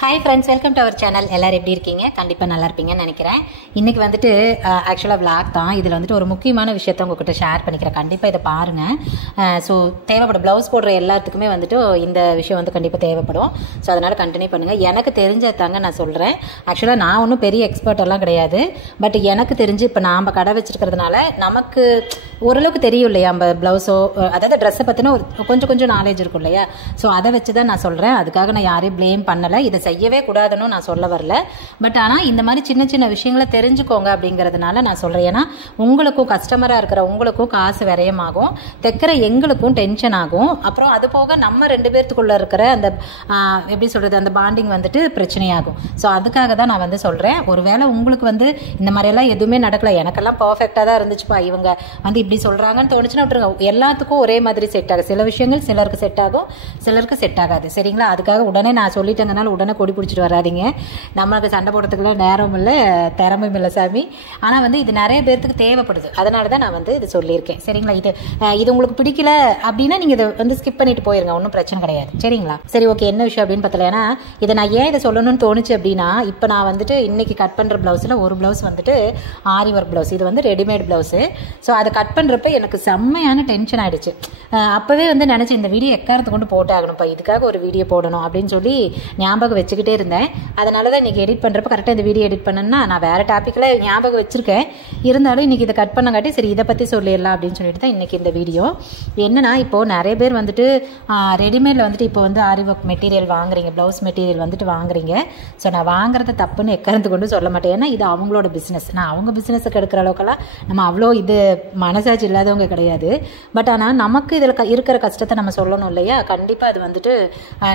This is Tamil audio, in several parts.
Hi friends, welcome to our channel. எல்லோரும் எப்படி இருக்கீங்க? கண்டிப்பாக நல்லா இருப்பீங்கன்னு நினைக்கிறேன். இன்றைக்கி வந்துட்டு ஆக்சுவலாக விளாக் தான். இதில் வந்துட்டு ஒரு முக்கியமான விஷயத்த உங்கள்கிட்ட ஷேர் பண்ணிக்கிறேன். கண்டிப்பாக இதை பாருங்கள். ஸோ தேவைப்படும் ப்ளவுஸ் போடுற எல்லாத்துக்குமே வந்துட்டு இந்த விஷயம் வந்து கண்டிப்பாக தேவைப்படும். ஸோ அதனால் கண்டினியூ பண்ணுங்கள். எனக்கு தெரிஞ்சதாங்க நான் சொல்கிறேன். ஆக்சுவலாக நான் ஒன்றும் பெரிய எக்ஸ்பர்ட் எல்லாம் கிடையாது. பட் எனக்கு தெரிஞ்சு இப்போ நாம் கடை வச்சுருக்கிறதுனால நமக்கு ஓரளவுக்கு தெரியும் இல்லையா, நம்ம ப்ளவுஸோ அதாவது ட்ரெஸ்ஸை பற்றின ஒரு கொஞ்சம் நாலேஜ் இருக்கும் இல்லையா. ஸோ அதை வச்சு தான் நான் சொல்கிறேன். அதுக்காக நான் யாரையும் ப்ளேம் பண்ணலை. இதை செய்யவே கூடாதுன்னு நான் சொல்ல வரல. பட் ஆனால் இந்த மாதிரி சின்ன சின்ன விஷயங்களை தெரிஞ்சுக்கோங்க அப்படிங்கிறதுனால நான் சொல்கிறேன். ஏன்னா உங்களுக்கும் கஸ்டமராக இருக்கிற உங்களுக்கும் காசு விரயமாகும், தைக்கிற எங்களுக்கும் டென்ஷன் ஆகும். அப்புறம் அது போக நம்ம ரெண்டு பேர்த்துக்குள்ளே இருக்கிற அந்த எப்படி சொல்கிறது, அந்த பாண்டிங் வந்துட்டு பிரச்சனையாகும். ஸோ அதுக்காக தான் நான் வந்து சொல்கிறேன். ஒருவேளை உங்களுக்கு வந்து இந்த மாதிரியெல்லாம் எதுவுமே நடக்கலை, எனக்கெல்லாம் பர்ஃபெக்டாக தான் இருந்துச்சுப்பா, இவங்க வந்து இப்படி சொல்கிறாங்கன்னு தோணுச்சுன்னா விட்டுருங்க. எல்லாத்துக்கும் ஒரே மாதிரி செட் ஆகும். சில விஷயங்கள் சிலருக்கு செட் ஆகும், சிலருக்கு செட் ஆகாது. சரிங்களா? அதுக்காக உடனே நான் சொல்லிட்டேங்கனால உடனே கொடி பிடிச்சிட்டு வராதிங்க. நம்மளுக்கு சண்டை போடுறதுக்குள்ள நேரம் இல்லை, திறமையும் இல்லை சாமி. ஆனால் வந்து இது நிறைய பேர்த்துக்கு தேவைப்படுது. அதனால தான் நான் வந்து இது சொல்லியிருக்கேன். சரிங்களா? இது உங்களுக்கு பிடிக்கல அப்படின்னா நீங்கள் இதை வந்து ஸ்கிப் பண்ணிட்டு போயிருங்க, ஒன்றும் பிரச்சனை கிடையாது. சரிங்களா? சரி, ஓகே. என்ன விஷயம் அப்படின்னு பார்த்தல, ஏன்னா இதை நான் ஏன் இதை சொல்லணும்னு தோணுச்சு அப்படின்னா, இப்போ நான் வந்துட்டு இன்னைக்கு கட் பண்ணுற ப்ளவுஸில் ஒரு ப்ளவுஸ் வந்துட்டு ஆரி ஒர்க் ப்ளவுஸ், இது வந்து ரெடிமேட் ப்ளவுஸு. ஸோ அதை கட் பண்ணுறப்ப எனக்கு செம்மையான டென்ஷன் ஆகிடுச்சு. அப்போவே வந்து நினச்சி இந்த வீடியோ எக்காரத்தை கொண்டு போட்டாகணும்ப்பா, இதுக்காக ஒரு வீடியோ போடணும் அப்படின்னு சொல்லி ஞாபகம் வச்சுக்கிட்டே இருந்தேன். அதனால தான் இன்றைக்கி எடிட் பண்ணுறப்ப கரெக்டாக இந்த வீடியோ எடிட் பண்ணேன்னா, நான் வேறு டாப்பிக்கில் ஞாபகம் வச்சுருக்கேன். இருந்தாலும் இன்றைக்கி இதை கட் பண்ணங்காட்டி சரி இதை பற்றி சொல்லிடலாம் அப்படின்னு சொல்லிட்டு தான் இன்றைக்கி இந்த வீடியோ. என்னென்னா, இப்போது நிறைய பேர் வந்துட்டு ரெடிமேடில் வந்துட்டு இப்போ வந்து ஆரி ஒர்க் மெட்டீரியல் வாங்குறீங்க, ப்ளவுஸ் மெட்டீரியல் வந்துட்டு வாங்குறீங்க. ஸோ நான் வாங்குறது தப்புன்னு எக்கறந்து கொண்டு சொல்ல மாட்டேன். ஏன்னா இது அவங்களோட பிஸ்னஸ். நான் அவங்க பிஸ்னஸை கெடுக்கிற அளவுக்கெல்லாம் நம்ம அவ்வளோ இது மனசாட்சி இல்லாதவங்க கிடையாது. பட் ஆனால் நமக்கு இதில் இருக்கிற கஷ்டத்தை நம்ம சொல்லணும் இல்லையா. கண்டிப்பாக அது வந்துட்டு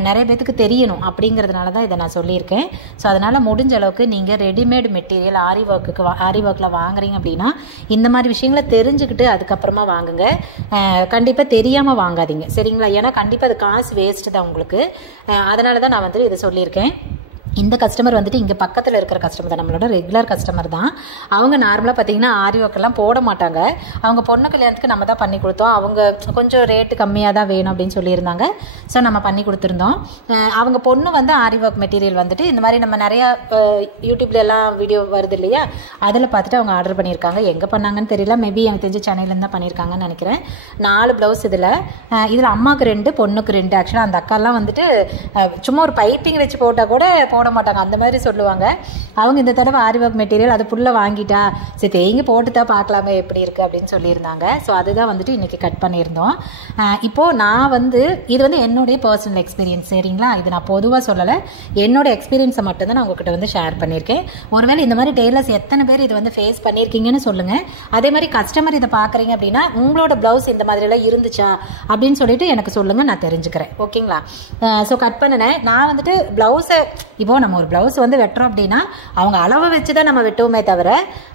நிறைய பேத்துக்கு தெரியணும். அப்படிங்கிறதுனால தான் இதை நான் சொல்லியிருக்கேன். ஸோ அதனால் முடிஞ்ச அளவுக்கு நீங்கள் ரெடிமேட் மெட்டீரியல் ஆரி ஒர்க்கில் வாங்குறீங்க அப்படின்னா இந்த மாதிரி விஷயங்களை தெரிஞ்சுக்கிட்டு அதுக்கப்புறமா வாங்குங்க. கண்டிப்பாக தெரியாமல் வாங்காதீங்க. சரிங்களா? ஏன்னா கண்டிப்பாக அது காசு வேஸ்ட்டு தான் உங்களுக்கு. அதனால தான் நான் வந்து இதை சொல்லியிருக்கேன். இந்த கஸ்டமர் வந்துட்டு இங்கே பக்கத்தில் இருக்கிற கஸ்டமர் தான், நம்மளோட ரெகுலர் கஸ்டமர் தான். அவங்க நார்மலாக பார்த்தீங்கன்னா ஆரி ஒர்க்கெல்லாம் போட மாட்டாங்க. அவங்க பொண்ணு கல்யாணத்துக்கு நம்ம தான் பண்ணி கொடுத்தோம். அவங்க கொஞ்சம் ரேட்டு கம்மியாக தான் வேணும் அப்படின்னு சொல்லியிருந்தாங்க. ஸோ நம்ம பண்ணி கொடுத்துருந்தோம். அவங்க பொண்ணு வந்து ஆரி ஒர்க் மெட்டீரியல் வந்துட்டு இந்த மாதிரி நம்ம நிறையா யூடியூப்லலாம் வீடியோ வருது இல்லையா, அதில் பார்த்துட்டு அவங்க ஆர்டர் பண்ணியிருக்காங்க. எங்கே பண்ணாங்கன்னு தெரியல, மேபி எனக்கு தெரிஞ்ச சேனல்லேருந்து தான் பண்ணியிருக்காங்கன்னு நினைக்கிறேன். 4 ப்ளவுஸ் இதில் அம்மாவுக்கு 2, பொண்ணுக்கு 2. ஆக்சுவலாக அந்த அக்காலாம் வந்துட்டு சும்மா ஒரு பைப்பிங் வச்சு போட்டால் கூட போட மாட்டாங்க, அந்த மாதிரி சொல்லுவாங்க. அவங்க இந்த தடவை ஆரி ஒர்க் மெட்டீரியல் அது ஃபுல்லாக வாங்கிட்டா, சரி தேங்கி போட்டுதான் பார்க்கலாமே எப்படி இருக்குது அப்படின்னு சொல்லியிருந்தாங்க. ஸோ அதுதான் வந்துட்டு இன்றைக்கி கட் பண்ணியிருந்தோம். இப்போது நான் வந்து இது வந்து என்னுடைய பர்சனல் எக்ஸ்பீரியன்ஸ். சரிங்களா? இது நான் பொதுவாக சொல்லலை, என்னோட எக்ஸ்பீரியன்ஸை மட்டும்தான் நான் உங்ககிட்ட வந்து ஷேர் பண்ணியிருக்கேன். ஒருவேளை இந்த மாதிரி டெய்லர்ஸ் எத்தனை பேர் இது வந்து ஃபேஸ் பண்ணியிருக்கீங்கன்னு சொல்லுங்கள். அதே மாதிரி கஸ்டமர் இதை பார்க்குறீங்க அப்படின்னா உங்களோட ப்ளவுஸ் இந்த மாதிரிலாம் இருந்துச்சா அப்படின்னு சொல்லிட்டு எனக்கு சொல்லுங்கள், நான் தெரிஞ்சுக்கிறேன். ஓகேங்களா? ஸோ கட் பண்ணினேன். நான் வந்துட்டு ப்ளவுஸை இப்போ நம்ம ஒரு ப்ளவுஸ் வந்து வெட்டுறோம் அப்படின்னா அவங்க அளவை வச்சு தான் நம்ம வெட்டுவோமே தவிர,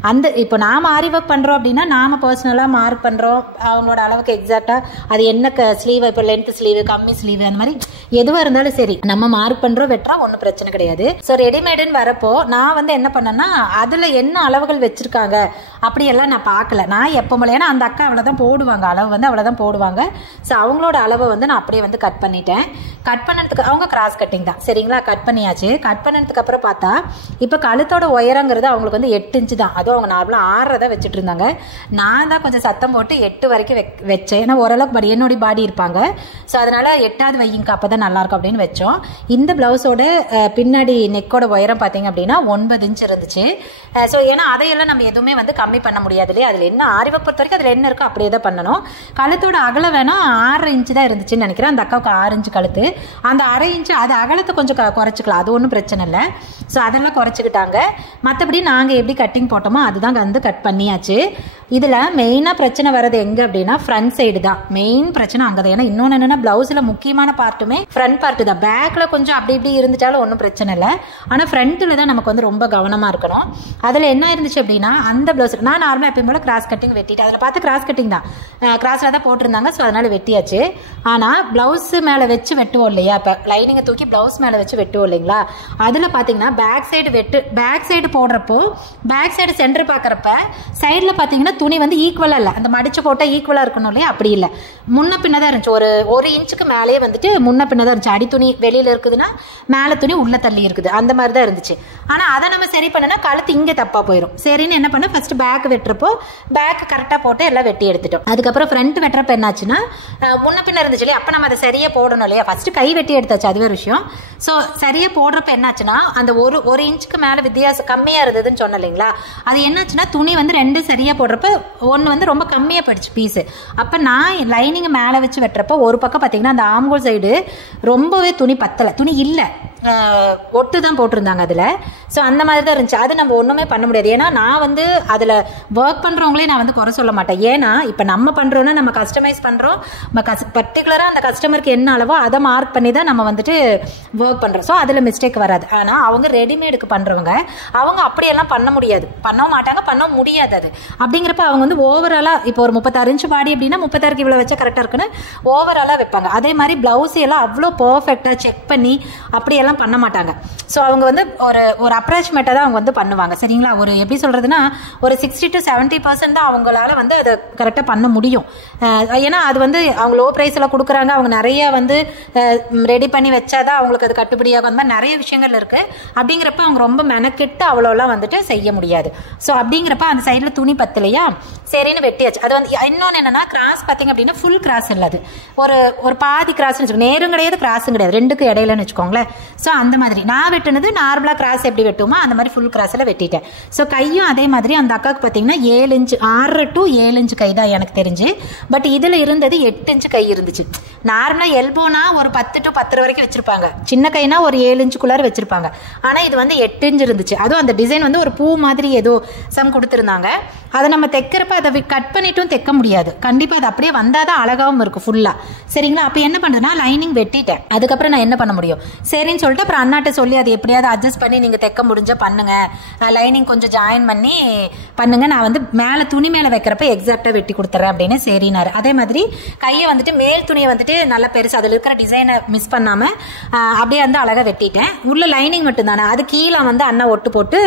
அந்த இப்போ நாம் ஆரி ஒர்க் பண்ணுறோம் அப்படின்னா நாம் பர்சனலாக மார்க் பண்ணுறோம் அவங்களோட அளவுக்கு எக்ஸாக்டாக. அது என்ன ஸ்லீவ், இப்போ லென்த் ஸ்லீவ், கம்மி ஸ்லீவ், அந்த மாதிரி எதுவாக இருந்தாலும் சரி நம்ம மார்க் பண்ணுறோம், வெட்டுறோம், ஒன்றும் பிரச்சனை கிடையாது. ஸோ ரெடிமேடுன்னு வரப்போ நான் வந்து என்ன பண்ணேன்னா அதில் என்ன அளவுகள் வச்சுருக்காங்க அப்படியெல்லாம் நான் பார்க்கல. நான் எப்போ போல, ஏன்னா அந்த அக்கா அவ்வளோதான் போடுவாங்க, அளவு வந்து அவ்வளோதான் போடுவாங்க. ஸோ அவங்களோட அளவை வந்து நான் அப்படியே வந்து கட் பண்ணிட்டேன். கட் பண்ணதுக்கு அவங்க கிராஸ் கட்டிங் தான். சரிங்களா? கட் பண்ணியாச்சு. கட் பண்ணதுக்கு அப்புறம் பார்த்தா இப்போ கழுத்தோட உயரங்கிறது அவங்களுக்கு வந்து 8 இன்ச்சு தான். அதுவும் அவங்க நார்மலாக 6 தான் வச்சுட்டு இருந்தாங்க. நான் தான் கொஞ்சம் சத்தம் போட்டு 8 வரைக்கும் வச்சேன். ஏன்னா ஓரளவுக்கு என்னுடைய பாடி இருப்பாங்க. ஸோ அதனால 8வது வையுங்க, அப்போ தான் நல்லாயிருக்கும் அப்படின்னு வச்சோம். இந்த ப்ளவுஸோட பின்னாடி நெக்கோட உயரம் பார்த்தீங்க அப்படின்னா 9 இன்ச்சு இருந்துச்சு. ஸோ ஏன்னா அதையெல்லாம் நம்ம எதுவுமே வந்து கம்மி பண்ண முடியாது இல்லையா. அதில் என்ன ஆரி ஒர்க் பொறுத்த வரைக்கும் அதில் என்ன இருக்கோ அப்படியே தான் பண்ணணும். கழுத்தோட அகலம் வேணா 6 இன்ச்சு தான் இருந்துச்சுன்னு நினைக்கிறேன். அந்த அக்காவுக்கு 6 இன்ச்சு கழுத்து, அந்த 1/2 இன்ச்சு அது அகலத்தை கொஞ்சம் குறைச்சிக்கலாம், அது ஒன்றும் பிரச்சனை இல்லை. ஸோ அதெல்லாம் குறைச்சிக்கிட்டாங்க. மற்றபடி நாங்கள் எப்படி கட்டிங் போட்டோமோ அதுதான் வந்து கட் பண்ணியாச்சு. இதில் மெயினாக பிரச்சனை வர்றது எங்கே அப்படின்னா ஃப்ரண்ட் சைடு தான் மெயின் பிரச்சனை அங்கே தான். ஏன்னா இன்னொன்று என்னென்னா ப்ளவுஸில் முக்கியமான பார்ட்டுமே ஃப்ரண்ட் பார்ட்டு தான். பேக்கில் கொஞ்சம் அப்படி இப்படி இருந்துட்டாலும் ஒன்றும் பிரச்சனை இல்லை. ஆனால் ஃப்ரண்ட்டில் தான் நமக்கு வந்து ரொம்ப கவனமாக இருக்கணும். அதில் என்ன இருந்துச்சு அப்படின்னா அந்த ப்ளவுஸ் நான் நார்மலாக எப்பயும் போல் கிராஸ் கட்டிங் வெட்டிட்டு, அதில் பார்த்து கிராஸ் கட்டிங் தான், கிராஸில் தான் போட்டிருந்தாங்க. ஸோ அதனால் வெட்டியாச்சு. ஆனால் ப்ளவுஸு மேலே வச்சு வெட்டுவோம் இல்லையா, இப்போ லைனிங்கை தூக்கி ப்ளவுஸ் மேலே வச்சு வெட்டுவோம் இல்லைங்களா, அதில் பார்த்தீங்கன்னா பேக் சைடு போடுறப்போ பேக் சைடு சென்டர் பார்க்குறப்ப சைடில் பார்த்தீங்கன்னா துணி வந்து ஈக்குவலாக இல்லை, அந்த மடிச்சு போட்டால் ஈக்குவலாக இருக்கணும் இல்லையா, அப்படி இல்லை, முன்ன பின்ன தான் இருந்துச்சு. ஒரு இன்ச்சுக்கு மேலேயே வந்துட்டு முன்ன பின்ன தான் இருந்துச்சு. அடி துணி வெளியில் இருக்குதுன்னா மேலே துணி உள்ள தள்ளி இருக்குது, அந்த மாதிரி தான் இருந்துச்சு. ஆனால் அதை நம்ம சரி பண்ணனா கழுத்து இங்கே தப்பாக போயிடும். சரின்னு என்ன பண்ண, ஃபர்ஸ்ட் பேக் வெட்டுறப்போ பேக் கரெக்டாக போட்டு எல்லாம் வெட்டி எடுத்துட்டோம். அதுக்கப்புறம் ஃப்ரண்ட் வெட்டுறப்ப என்னாச்சுன்னா முன்ன பின்ன இருந்துச்சு இல்லையா, அப்போ நம்ம அதை சரியாக போடணும் இல்லையா, ஃபர்ஸ்ட் கை வெட்டி எடுத்தாச்சு, அதுவே விஷயம். ஸோ சரியாக போடுறப்ப என்னாச்சுன்னா அந்த ஒரு இன்ச்சுக்கு மேலே வித்தியாசம் கம்மியாக இருந்ததுன்னு சொன்னேன் இல்லைங்களா, அது என்னாச்சுன்னா துணி வந்து ரெண்டு சரியாக போடுறப்ப ஒன்று வந்து ரொம்ப கம்மியாக போயிடுச்சு பீஸு. அப்போ நான் லைனிங் மேலே வச்சு வெட்டுறப்போ ஒரு பக்கம் பார்த்தீங்கன்னா அந்த ஆம்கோல் சைடு ரொம்பவே துணி பத்தலை, துணி இல்லை, ஒட்டு தான் போட்டிருந்தாங்க அதில். ஸோ அந்த மாதிரி தான் இருந்துச்சு. அது நம்ம ஒன்றுமே பண்ண முடியாது. ஏன்னா நான் வந்து அதில் ஒர்க் பண்ணுறவங்களே நான் வந்து குறை சொல்ல மாட்டேன். ஏன்னா இப்போ நம்ம பண்ணுறோன்னா நம்ம கஸ்டமைஸ் பண்ணுறோம், பர்டிகுலராக அந்த கஸ்டமருக்கு என்ன அளவோ அதை மார்க் பண்ணி தான் நம்ம வந்துட்டு ஒர்க் பண்ணுறோம். ஸோ அதில் மிஸ்டேக் வராது. ஆனால் அவங்க ரெடிமேடுக்கு பண்ணுறவங்க அவங்க அப்படியெல்லாம் பண்ண முடியாது, பண்ணவும் மாட்டாங்க, பண்ண முடியாது. அது அப்படிங்கிறப்ப அவங்க வந்து ஓவராலாக இப்போ ஒரு 36 இன்ச்சு பாடி அப்படின்னா 36க்கு இவ்வளோ வச்சா கரெக்டாக இருக்குன்னு ஓவராலாக வைப்பாங்க. அதே மாதிரி ப்ளவுஸ் எல்லாம் அவ்வளோ பர்ஃபெக்டாக செக் பண்ணி அப்படியெல்லாம் பண்ண மாட்டாங்க. ஸோ அவங்க வந்து ஒரு அப்ராச்மெண்ட்டாக தான் அவங்க வந்து பண்ணுவாங்க. சரிங்களா, ஒரு எப்படி சொல்கிறதுனா ஒரு 60 to 70% தான் அவங்களால வந்து அதை கரெக்டாக பண்ண முடியும். ஏன்னா அது வந்து அவங்க லோ ப்ரைஸில் கொடுக்குறாங்க, அவங்க நிறைய வந்து ரெடி பண்ணி வச்சாதான் அவங்களுக்கு அது கட்டுப்படியாகும். அந்த மாதிரி நிறைய விஷயங்கள் இருக்குது. அப்படிங்கிறப்ப அவங்க ரொம்ப மெனக்கிட்டு அவ்வளோலாம் வந்துட்டு செய்ய முடியாது. ஸோ அப்படிங்கிறப்ப அந்த சைடில் துணி பத்தலையா, சரின்னு வெட்டியாச்சு. அது வந்து இன்னொன்று என்னன்னா கிராஸ் பார்த்தீங்க அப்படின்னா ஃபுல் கிராஸ் இல்லாது, ஒரு பாதி கிராஸ்ன்னு வச்சுக்கோங்க, நேரும் கிடையாது கிராஸும் கிடையாது, ரெண்டுக்கு இடையிலன்னு வச்சுக்கோங்களேன். ஸோ அந்த மாதிரி நான் வெட்டினது நார்மலாக கிராஸ் எப்படி வெட்டுமோ அந்த மாதிரி ஃபுல் கிராஸில் வெட்டிட்டேன். ஸோ கையும் அதே மாதிரி அந்த அக்காவுக்கு பார்த்தீங்கன்னா 7 இன்ச்சு 6 to 7 இன்ச்சு கை தான் எனக்கு தெரிஞ்சு. பட் இதில் இருந்தது 8 இன்ச்சு கை இருந்துச்சு. நார்மலாக எல்போனா ஒரு 10 to 10 வரைக்கும் வச்சிருப்பாங்க, சின்ன கைனா ஒரு 7 இன்ச்சுக்குள்ளார வச்சிருப்பாங்க. ஆனால் இது வந்து 8 இன்ச்சு இருந்துச்சு. அதுவும் அந்த டிசைன் வந்து ஒரு பூ மாதிரி ஏதோ சம் கொடுத்துருந்தாங்க. அதை நம்ம தைக்கிறப்ப அதை கட் பண்ணிட்டும் தைக்க முடியாது, கண்டிப்பாக அது அப்படியே வந்தால் தான் அழகாகவும் இருக்கும் ஃபுல்லாக. சரிங்களா, அப்போ என்ன பண்ணுறதுனா லைனிங் வெட்டிட்டேன். அதுக்கப்புறம் நான் என்ன பண்ண முடியும், சரின்னு சொல்லிட்டு அப்புறம் அண்ணாட்ட சொல்லி அது எப்படியாவது அட்ஜஸ்ட் பண்ணி நீங்கள் தைக்க முடிஞ்சால் பண்ணுங்க, லைனிங் கொஞ்சம் ஜாயின் பண்ணி பண்ணுங்க, நான் வந்து மேலே துணி மேலே வைக்கிறப்ப எக்ஸாக்டாக வெட்டி கொடுத்துட்றேன் அப்படின்னு சரினாரு. அதே மாதிரி கையை வந்துட்டு மேல் துணியை வந்துட்டு நல்லா பெருசு அதில் இருக்கிற டிசைனை மிஸ் பண்ணாமல் அப்படியே வந்து அழகாக வெட்டிட்டேன். உள்ள லைனிங் மட்டும் தானே, அது கீழே வந்து அண்ணா ஒட்டு போட்டு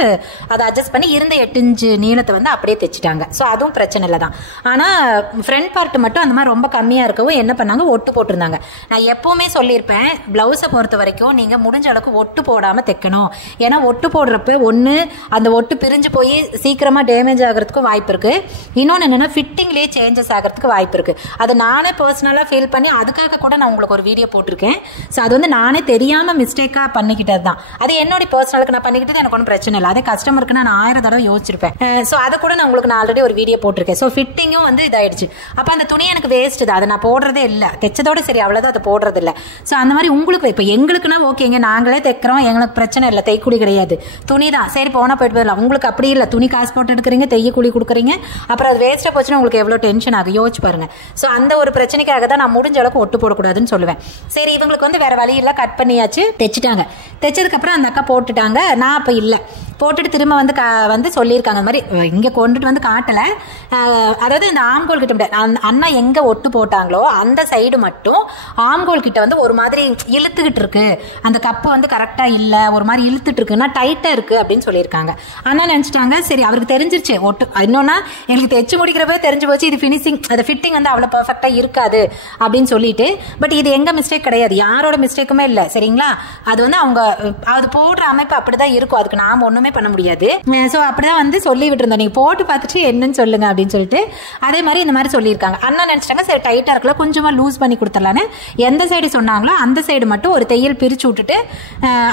அதை அட்ஜஸ்ட் பண்ணி இருந்த 8 இன்ச்சு நீளத்தை வந்து அப்படியே தைச்சிட்டாங்க. ஸோ அதுவும் பிரச்சனை இல்லை தான். ஆனால் ஃப்ரண்ட் பார்ட் மட்டும் அந்த மாதிரி ரொம்ப கம்மியாக இருக்கவும் என்ன பண்ணாங்க, ஒட்டு போட்டிருந்தாங்க. நான் எப்பவுமே சொல்லியிருப்பேன், பிளவுஸை பொறுத்த வரைக்கும் நீங்கள் முடிஞ்ச அளவுக்கு ஒட்டு போடாமல் தைக்கணும். ஏன்னா ஒட்டு போடுறப்ப ஒன்று அந்த ஒட்டு பிரிஞ்சு போய் சீக்கிரமாக டேமேஜ் ஆகிறதுக்கும் வாய்ப்பு இருக்குது, இன்னொன்று என்னென்னா ஃபிட்டிங்லேயே சேஞ்சஸ் ஆகிறதுக்கு வாய்ப்பு இருக்குது. அதை நானே பர்சனலாக ஃபீல் பண்ணி அதுக்காக கூட நான் உங்களுக்கு ஒரு வீடியோ போட்டிருக்கேன். ஸோ அது வந்து நானே தெரியாமல் மிஸ்டேக்காக பண்ணிக்கிட்டது தான். அது என்னோட பர்சனலுக்கு நான் பண்ணிக்கிட்டது எனக்கு ஒன்றும் பிரச்சனை இல்லை. அதே கஸ்டமருக்கு நான் 1000 தடவை யோசிச்சிருப்பேன். ஸோ அதை கூட நான் உங்களுக்கு நான் ஆல்ரெடி ஒரு வீடியோ போட்டிருக்கேன். ஸோ ஃபிட்டிங்கும் வந்து இதாயிடுச்சு. அப்போ அந்த துணி எனக்கு வேஸ்ட் தான், அதை நான் போடுறதே இல்லை, தைச்சதோட சரி அவ்வளோதான், அதை போடுறது இல்லை. ஸோ அந்த மாதிரி உங்களுக்கு இப்போ எங்களுக்குன்னா ஓகேங்க, நாங்களே தைக்கிறோம், எங்களுக்கு பிரச்சனை இல்லை, தைக்கூலி கிடையாது, துணி தான் சரி போனால் போயிட்டு போயிடலாம். உங்களுக்கு அப்படி இல்லை, துணி காசு போட்டு எடுக்கிறீங்க, தைய கூலி கொடுக்குறீங்க, அப்புறம் அது வேஸ்ட்டாக போச்சுன்னா உங்களுக்கு எவ்வளோ டென்ஷன் ஆகும் யோசிச்சு பாருங்க. ஸோ அந்த ஒரு பிரச்சனைக்காக தான் நான் முடிஞ்ச அளவுக்கு ஒட்டு போடக்கூடாதுன்னு சொல்லுவேன். சரி இவங்களுக்கு வந்து வேற வழியெல்லாம் கட் பண்ணியாச்சு, தைச்சிட்டாங்க. தைச்சதுக்கப்புறம் அந்த அக்கா போட்டுட்டாங்க, நான் அப்போ இல்லை, போட்டுட்டு திரும்ப வந்து சொல்லியிருக்காங்க இந்த மாதிரி இங்கே கொண்டுட்டு வந்து காட்டலை. அதாவது இந்த ஆம்கோல் கிட்ட அண்ணா எங்கே ஒட்டு போட்டாங்களோ அந்த சைடு மட்டும் ஆம்கோல் கிட்ட வந்து ஒரு மாதிரி இழுத்துக்கிட்டு இருக்கு, அந்த கப்பு வந்து கரெக்டாக இல்லை, ஒரு மாதிரி இழுத்துட்டு இருக்குன்னா டைட்டாக இருக்கு அப்படின்னு சொல்லியிருக்காங்க. அண்ணா நினச்சிட்டாங்க சரி அவருக்கு தெரிஞ்சிருச்சு ஒட்டு, இன்னொன்னா எங்களுக்கு தைச்சு முடிக்கிறப்ப தெரிஞ்சு போச்சு இது ஃபினிஷிங் அது ஃபிட்டிங் வந்து அவ்வளோ பர்ஃபெக்டாக இருக்காது அப்படின்னு சொல்லிட்டு. பட் இது எங்கள் மிஸ்டேக் கிடையாது, யாரோட மிஸ்டேக்குமே இல்லை. சரிங்களா, அது வந்து அவங்க அது போடுற அமைப்பு அப்படிதான் இருக்கும், அதுக்கு நாம் ஒன்றுமே பண்ண முடியாது. ஸோ அப்படிதான் வந்து சொல்லி விட்டுருந்தோம், நீங்க போட்டு பார்த்துட்டு என்னன்னு சொல்லுங்க அப்படின்னு சொல்லிட்டு. அதே மாதிரி இந்த மாதிரி சொல்லியிருக்காங்க. அண்ணா நினைச்சிட்டாங்க சரி டைட்டா இருக்கல கொஞ்சமா லூஸ் பண்ணி கொடுத்துடலான்னு எந்த சைடு சொன்னாங்களோ அந்த சைடு மட்டும் ஒரு தையல் பிரிச்சு விட்டுட்டு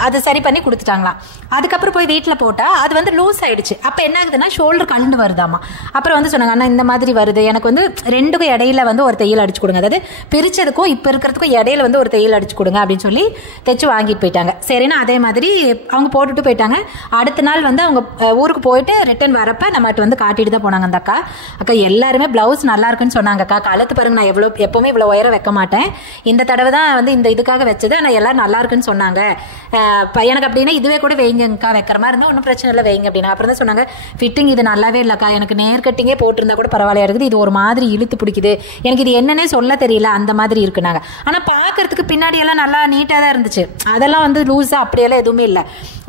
அதை சரி பண்ணி கொடுத்துட்டாங்களாம். அதுக்கப்புறம் போய் வீட்டில் போட்டா அது வந்து லூஸ் ஆயிடுச்சு. அப்போ என்ன ஆகுதுன்னா ஷோல்டர் கலண்டு வருதாமா. அப்புறம் வந்து சொன்னாங்க அண்ணா இந்த மாதிரி வருது, எனக்கு வந்து ரெண்டுக்கும் இடையில வந்து ஒரு தையல் அடிச்சு கொடுங்க, அதாவது பிரிச்சதுக்கும் இப்போ இருக்கிறதுக்கும் இடையில வந்து ஒரு தையல் அடிச்சு கொடுங்க அப்படின்னு சொல்லி தைச்சு வாங்கிட்டு போயிட்டாங்க. சரின்னா அதே மாதிரி அவங்க போட்டுட்டு போயிட்டாங்க. அடுத்த நாள் வந்து அவங்க ஊருக்கு போயிட்டு ரிட்டர்ன் வரப்ப நம்மகிட்ட வந்து காட்டிட்டு தான் போனாங்க அந்த அக்கா. அக்கா எல்லாருமே பிளவுஸ் நல்லா இருக்குன்னு சொன்னாங்க. அக்கா கழுத்து பாருங்க, நான் எப்பவுமே இவ்வளவு உயரம் வைக்க மாட்டேன், இந்த தடவை தான் வந்து இந்த இதுக்காக வச்சது, ஆனால் எல்லாரும் நல்லா இருக்குன்னு சொன்னாங்க. எனக்கு அப்படின்னா இதுவே கூட வைங்கக்கா, வைக்கிற மாதிரி இருந்தால் ஒன்றும் பிரச்சனை இல்லை வைங்க அப்படின்னா. அப்புறம் தான் சொன்னாங்க ஃபிட்டிங் இது நல்லாவே இல்லைக்கா, எனக்கு நேர் கட்டிங்கே போட்டிருந்தா கூட பரவாயில்லையா இருக்குது, இது ஒரு மாதிரி இழுத்து பிடிக்குது, எனக்கு இது என்னன்னே சொல்ல தெரியல அந்த மாதிரி இருக்குனாங்க. ஆனால் பார்க்கறதுக்கு பின்னாடி எல்லாம் நல்லா நீட்டாக தான் இருந்துச்சு, அதெல்லாம் வந்து லூஸாக அப்படியெல்லாம் எதுவுமே இல்லை.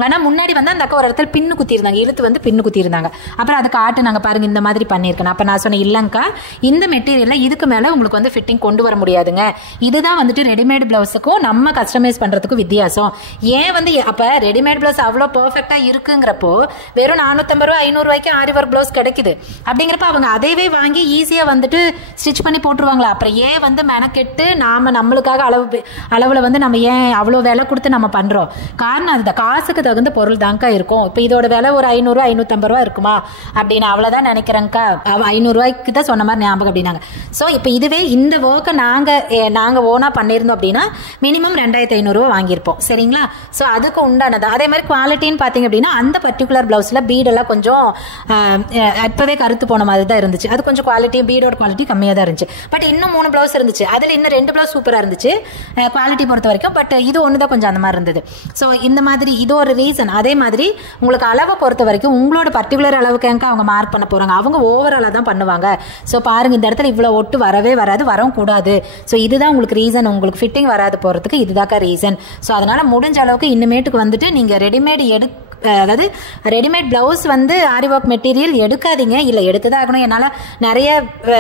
ஆனால் முன்னாடி வந்து அந்த அக்கா ஒரு இடத்துல பின்னு குத்திருந்தாங்க, இழுத்து வந்து பின்னு குத்திருந்தாங்க. அப்புறம் அதை காட்டு நாங்கள் பாருங்க இந்த மாதிரி பண்ணியிருக்கேன். அப்போ நான் சொன்னேன் இல்லைங்கக்கா, இந்த மெட்டீரியலில் இதுக்கு மேலே உங்களுக்கு வந்து ஃபிட்டிங் கொண்டு வர முடியாதுங்க, இதுதான் வந்துட்டு ரெடிமேட் பிளவுஸுக்கும் நம்ம கஸ்டமைஸ் பண்ணுறதுக்கும் வித்தியாசம். ஏன் வந்து அப்போ ரெடிமேட் பிளவுஸ் அவ்வளோ பர்ஃபெக்டாக இருக்குங்கிறப்போ வெறும் 450 ரூபா 500 ரூபாய்க்கு ஆரி ஒர்க் பிளவுஸ் கிடைக்குது அப்படிங்கிறப்ப அவங்க அதைவே வாங்கி ஈஸியாக வந்துட்டு ஸ்டிச் பண்ணி போட்டுருவாங்களா. அப்புறம் ஏன் வந்து மெனக்கெட்டு நம்மளுக்காக அளவில் வந்து நம்ம ஏன் அவ்வளோ விலை கொடுத்து நம்ம பண்ணுறோம்? காரணம் அதுதான், காசுக்கு தகுந்த பொருள் தாங்க்கா இருக்கும். இப்போ இதோட விலை ஒரு 500 550 ரூபா இருக்குமா அப்படின்னு அவ்வளோதான் நினைக்கிறேங்க்கா. 500 ரூபாய்க்கு தான் சொன்ன மாதிரி ஞாபகம் அப்படின்னாங்க. ஸோ இப்போ இதுவே இந்த ஒர்க்கை நாங்கள் ஓனாக பண்ணியிருந்தோம் அப்படின்னா மினிமம் 2500 ரூபா வாங்கியிருப்போம் சரிங்களா. ஸோ அதுக்கு உண்டானது அதே மாதிரி குவாலிட்டின்னு பார்த்தீங்க அப்படின்னா அந்த பர்டிகுலர் பிளவுஸில் பீடெல்லாம் கொஞ்சம் இப்போவே கருத்து போன மாதிரி தான் இருந்துச்சு. அது கொஞ்சம் குவாலிட்டியும் பீடோட குவாலிட்டி கம்மியாக தான் இருந்துச்சு. பட் இன்னும் 3 பிளவுஸ் இருந்துச்சு, அதில் இன்னும் 2 பிளவுஸ் சூப்பராக இருந்துச்சு குவாலிட்டி பொறுத்த வரைக்கும். பட் இது ஒன்று தான் கொஞ்சம் அந்த மாதிரி இருந்தது. ஸோ இந்த மாதிரி இது ஒரு ரீசன். அதே மாதிரி உங்களுக்கு அளவை பொறுத்த வரைக்கும் உங்களோட பர்டிகுலர் அளவுக்கு அவங்க மார்க் பண்ண போகிறாங்க, அவங்க ஓவராலாக தான் பண்ணுவாங்க. ஸோ பாருங்கள் இந்த இடத்துல இவ்வளோ ஒட்டு வரவே வராது, வரவும் கூடாது. ஸோ இதுதான் உங்களுக்கு ரீசன், உங்களுக்கு ஃபிட்டிங் வராது போகிறதுக்கு இதுதாக்கா ரீசன். ஸோ அதனால் முடிஞ்ச அளவுக்கு இனிமேட்டுக்கு வந்துட்டு நீங்கள் ரெடிமேட் அதாவது ரெடிமேட் பிளவுஸ் வந்து ஆரி ஒர்க் மெட்டீரியல் எடுக்காதீங்க. இல்லை எடுத்துதான் ஆகணும், என்னால் நிறைய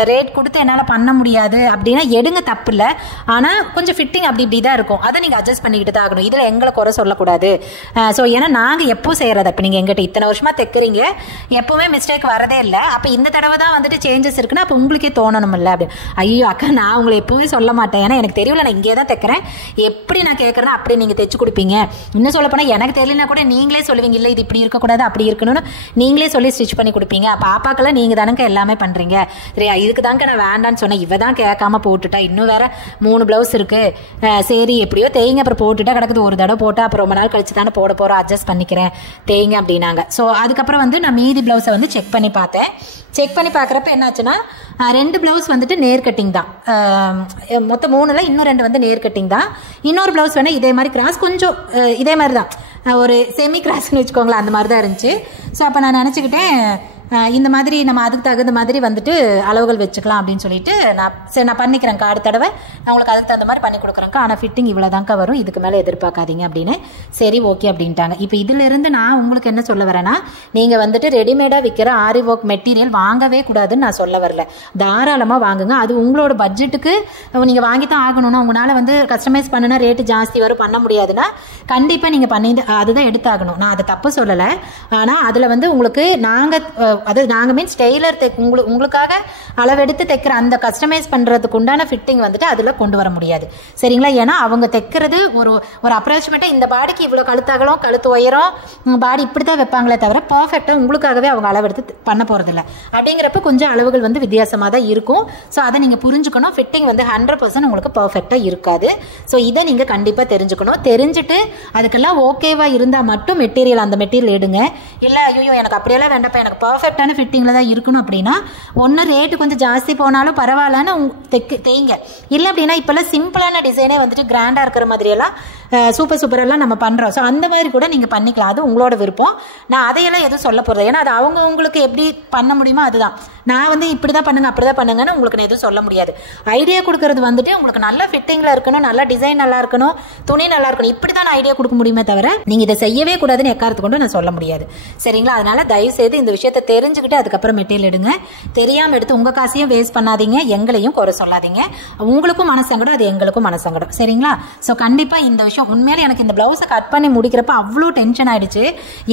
ரேட் கொடுத்து என்னால் பண்ண முடியாது அப்படின்னா எடுங்க, தப்பு இல்லை. ஆனால் கொஞ்சம் ஃபிட்டிங் அப்படி இப்படி தான் இருக்கும், அதை நீங்கள் அட்ஜஸ்ட் பண்ணிக்கிட்டு தான் ஆகணும். இதில் எங்களை குறை சொல்லக்கூடாது. ஸோ ஏன்னா நாங்கள் எப்போ செய்கிறது, அப்போ நீங்கள் எங்கிட்ட இத்தனை வருஷமாக தைக்கிறீங்க, எப்போவுமே மிஸ்டேக் வரதே இல்லை. அப்போ இந்த தடவை தான் வந்துட்டு சேஞ்சஸ் இருக்குன்னா அப்போ உங்களுக்கே தோணணும் இல்லை அப்படின்னு. ஐயோ அக்கா நான் உங்களை எப்போவுமே சொல்ல மாட்டேன், ஏன்னா எனக்கு தெரியல, நான் இங்கே தான் தைக்கிறேன், எப்படி நான் கேட்குறேன்னா அப்படி நீங்கள் தைச்சு கொடுப்பீங்க. இன்னும் சொல்ல போனால் எனக்கு தெரியலனா கூட நீங்களே சொல்லுவீங்க இல்லை இது இப்படி இருக்கக்கூடாது அப்படி இருக்கணும்னு நீங்களே சொல்லி ஸ்டிச் பண்ணி கொடுப்பீங்க. பாப்பாக்கெல்லாம் நீங்கள் தானங்க எல்லாமே பண்ணுறீங்க. சரியா, இதுக்கு தாங்க நான் வேண்டான்னு சொன்னேன், இவ தான் கேட்காம போட்டுட்டா, இன்னும் வேற 3 பிளவுஸ் இருக்கு, சரி எப்படியோ தேய்ங்க, அப்புறம் போட்டுட்டா கிடக்குது, ஒரு தடவை போட்டா அப்புறம் ரொம்ப நாள் கழிச்சு தானே போட போகிறோம், அட்ஜஸ்ட் பண்ணிக்கிறேன் தேய்ங்க அப்படின்னாங்க. ஸோ அதுக்கப்புறம் வந்து நான் மீதி பிளவுஸை வந்து செக் பண்ணி பார்த்தேன். செக் பண்ணி பார்க்குறப்ப என்னாச்சுன்னா 2 பிளவுஸ் வந்துட்டு நேர் கட்டிங் தான், மொத்தம் 3ல் இன்னும் 2 வந்து நேர் கட்டிங் தான். இன்னொரு பிளவுஸ் வேணால் இதே மாதிரி கிராஸ், கொஞ்சம் இதே மாதிரி தான் ஒரு செமி கிராஸ்ன்னு வச்சுக்கோங்களேன், அந்த மாதிரி தான் இருந்துச்சு. ஸோ அப்போ நான் நினச்சிக்கிட்டேன் இந்த மாதிரி நம்ம அதுக்கு தகுந்த மாதிரி வந்துட்டு அளவுகள் வச்சுக்கலாம் அப்படின்னு சொல்லிட்டு நான் பண்ணிக்கிறேன்க்கா, அடுத்த தடவை நான் உங்களுக்கு அதுக்கு தகுந்த மாதிரி பண்ணி கொடுக்குறேன்க்கா, ஆனால் ஃபிட்டிங் இவ்வளோ தான்க்கா வரும், இதுக்கு மேலே எதிர்பார்க்காதீங்க அப்படின்னு. சரி ஓகே அப்படின்ட்டாங்க. இப்போ இதிலிருந்து நான் உங்களுக்கு என்ன சொல்ல வரேன்னா, நீங்கள் வந்துட்டு ரெடிமேடாக விற்கிற ஆரி ஒர்க் மெட்டீரியல் வாங்கவே கூடாதுன்னு நான் சொல்ல வரல, தாராளமாக வாங்குங்க. அது உங்களோட பட்ஜெட்டுக்கு நீங்கள் வாங்கி தான் ஆகணும்னா, உங்களால் வந்து கஸ்டமைஸ் பண்ணுனா ரேட்டு ஜாஸ்தி வரும், பண்ண முடியாதுன்னா கண்டிப்பாக நீங்கள் பண்ணி அதுதான் எடுத்தாகணும். நான் அதை தப்பு சொல்லலை, ஆனால் அதில் வந்து உங்களுக்கு நாங்கள் மீன்ஸ் டெய்லர் உங்களுக்காக அளவெடுத்து தைக்கிற அந்த கஸ்டமைஸ் பண்ணுறதுக்கு உண்டான ஃபிட்டிங் வந்துட்டு அதில் கொண்டு வர முடியாது சரிங்களா. ஏன்னா அவங்க தைக்கிறது ஒரு அப்ராக்சிமேட்டாக இந்த பாடிக்கு இவ்வளோ கழுத்தாகலும் கழுத்து உயரம் பாடி இப்படி தான் வைப்பாங்களே தவிர பர்ஃபெக்டாக உங்களுக்காகவே அவங்க அளவெடுத்து பண்ண போகிறதில்ல. அப்படிங்கிறப்ப கொஞ்சம் அளவுகள் வந்து வித்தியாசமாக தான் இருக்கும். ஸோ அதை நீங்கள் புரிஞ்சுக்கணும். ஃபிட்டிங் வந்து 100% உங்களுக்கு பர்ஃபெக்டாக இருக்காது. ஸோ இதை நீங்கள் கண்டிப்பாக தெரிஞ்சுக்கணும். தெரிஞ்சுட்டு அதுக்கெல்லாம் ஓகேவா இருந்தால் மட்டும் அந்த மெட்டீரியல் எடுங்க. இல்லை ஐயோ எனக்கு அப்படியெல்லாம் வேண்டாப்பா, எனக்கு பர்ஃபெக்டான ஃபிட்டிங்கில் தான் இருக்கணும் அப்படின்னா ஒன்று ரேட்டு கொஞ்சம் ஜாஸ்தி போனாலும் பரவாயில்லன்னு தேய்ங்க. இல்லை அப்படின்னா இப்போல்லாம் சிம்பிளான டிசைனே வந்துட்டு கிராண்டாக இருக்கிற மாதிரியெல்லாம் சூப்பரெல்லாம் நம்ம பண்ணுறோம். ஸோ அந்த மாதிரி கூட நீங்கள் பண்ணிக்கலாம், அது உங்களோட விருப்பம். நான் அதையெல்லாம் எதுவும் சொல்ல போகிறது, ஏன்னா அது உங்களுக்கு எப்படி பண்ண முடியுமோ அதுதான். நான் வந்து இப்படி தான் பண்ணுங்க அப்படி தான் பண்ணுங்கன்னு உங்களுக்கு நான் எதுவும் சொல்ல முடியாது. ஐடியா கொடுக்கறது வந்துட்டு உங்களுக்கு நல்ல ஃபிட்டிங்கில் இருக்கணும், நல்ல டிசைன் நல்லா இருக்கணும், துணி நல்லா இருக்கணும், இப்படி தான் நான் ஐடியா கொடுக்க முடியுமே தவிர நீங்கள் இதை செய்யவே கூடாதுன்னு எக்காரத்து கொண்டு நான் சொல்ல முடியாது சரிங்களா. அதனால தயவுசெய்து இந்த விஷயத்தை தெரிஞ்சுக்கிட்டு அதுக்கப்புறம் மெட்டீரியல் எடுங்க. தெரியாமல் எடுத்து உங்கள் காசையும் வேஸ்ட் பண்ணாதீங்க, எங்களையும் குறை சொல்லாதீங்க. உங்களுக்கும் மனசங்கடம், அது எங்களுக்கும் மனசங்கடம் சரிங்களா. ஸோ கண்டிப்பாக இந்த விஷயம் உண்மையிலே எனக்கு இந்த பிளவுஸை கட் பண்ணி முடிக்கிறப்ப அவ்வளோ டென்ஷன் ஆயிடுச்சு.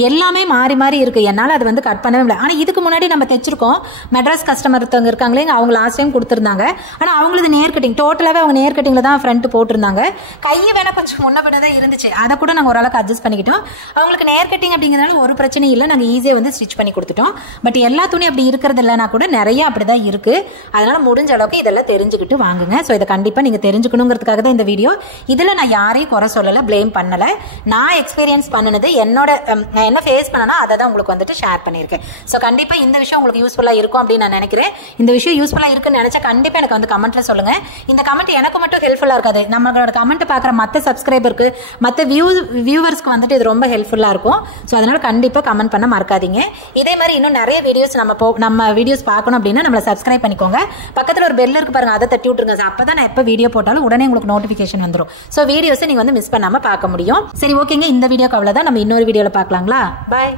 எல்லாமே மாறி மாறி இருக்கு, என்னால் அது வந்து கட் பண்ணவே இல்லை. ஆனால் இதுக்கு முன்னாடி நம்ம தைச்சிருக்கோம், மெட்ராஸ் கஸ்டமர் ஒருத்தவங்க இருக்காங்களே, அவங்க லாஸ்ட் டைம் கொடுத்துருந்தாங்க. ஆனால் அவங்களுக்கு நேர் கட்டிங் டோட்டலாகவே அவங்க நேர் கட்டிங்கில் தான் ஃப்ரண்ட் போட்டிருந்தாங்க. கையை வேணா கொஞ்சம் முன்ன பின்ன தான் இருந்துச்சு, அதை கூட நாங்கள் ஓரளவுக்கு அட்ஜஸ்ட் பண்ணிக்கிட்டோம். அவங்களுக்கு நேர் கட்டிங் அப்படிங்கிறதுனால ஒரு பிரச்சனையும் இல்லை, நாங்கள் ஈஸியாக வந்து ஸ்டிச் பண்ணி கொடுத்துட்டோம். பட் எல்லா துணி அப்படி இருக்கிறது இல்லைனா கூட நிறைய அப்படி தான் இருக்குது. அதனால் முடிஞ்ச அளவுக்கு இதெல்லாம் தெரிஞ்சுக்கிட்டு வாங்குங்க. ஸோ இதை கண்டிப்பாக நீங்கள் தெரிஞ்சுக்கணுங்கிறதுக்காக தான் இந்த வீடியோ. இதில் நான் யாரையும் குறை சொல்லலை, ப்ளேம் பண்ணலை. நான் எக்ஸ்பீரியன்ஸ் பண்ணினது என்னோட நான் என்ன ஃபேஸ் பண்ணனா அதை தான் உங்களுக்கு வந்துட்டு ஷேர் பண்ணியிருக்கேன். ஸோ கண்டிப்பாக இந்த விஷயம் உங்களுக்கு யூஸ்ஃபுல்லாக இருக்கும் அப்படின்னு நான் நினைக்கிறேன். இந்த விஷயம் யூஸ்ஃபுல்லாக இருக்குன்னு நினச்சா கண்டிப்பாக எனக்கு வந்து கமெண்ட்ல சொல்லுங்கள். இந்த கமெண்ட் எனக்கு மட்டும் ஹெல்ப்ஃபுல்லாக இருக்காது, நம்மளோட கமெண்ட் பார்க்குற மற்ற சப்ஸ்கிரைபருக்கு மற்ற வியூவர்ஸ்க்கு வந்துட்டு இது ரொம்ப ஹெல்ப்ஃபுல்லாக இருக்கும். ஸோ அதனால் கண்டிப்பாக கமெண்ட் பண்ண மறக்காதீங்க. இதே மாதிரி இன்னும் நிறைய வீடியோஸ் நம்ம வீடியோஸ் பார்க்கணும் அப்படின்னா நம்மளை சப்ஸ்கிரைப் பண்ணிக்கோங்க. பக்கத்தில் ஒரு பெல் இருக்கு பாருங்க, அதை தட்டி விட்டுருங்க. அப்போ தான் நான் எப்போ வீடியோ போட்டாலும் உடனே உங்களுக்கு நோட்டிஃபிகேஷன் வந்துடும். ஸோ வீடியோஸை நீங்கள் வந்து மிஸ் பண்ணாமல் பார்க்க முடியும். சரி, ஓகேங்க, இந்த வீடியோக்கு அவ்வளோதான். நம்ம இன்னொரு வீடியோவில் பார்க்கலாங்களா? பாய்.